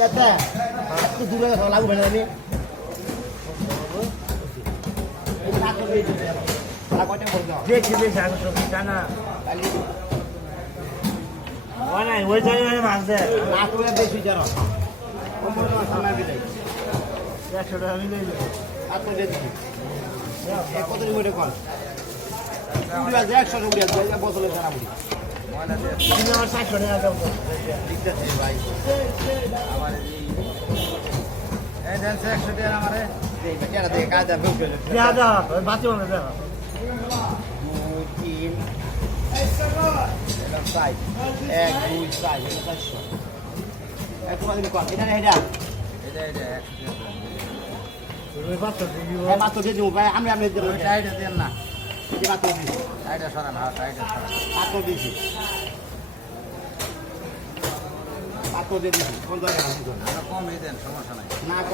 চাচা একটু দূরে লাগু ভেড়া আমি দেখছি জানা নাই ওই জায়গায় মাছ দেয় 100 টাকা আমি নিয়ে যাবো কত নিবে কল উড়িয়া যায় 100 উড়িয়া যায় বছরে জানা বলি তুমি আমার 400 টাকা দাও ঠিক আছে ভাই আমার এই দেন 100 টাকা আমারে দেই কেন দেই কাজা বুঝবে যা যা বাঁচো না যা 2 3 এটা সাইজ 1 2 সাইজ এটা 400 একটু বাজে কল এটা এটা তুমি বাঁচো দিবি ভাই মাত্র দিয়ে দিব ভাই আমরা দেব সাইডে দেন না এই মাত্র দিছি সাইডে সরান হ্যাঁ সাইডে সরান মাত্র দিছি মাত্র দিয়ে দিছি কোন জায়গায় কমই দেন সমস্যা নাই না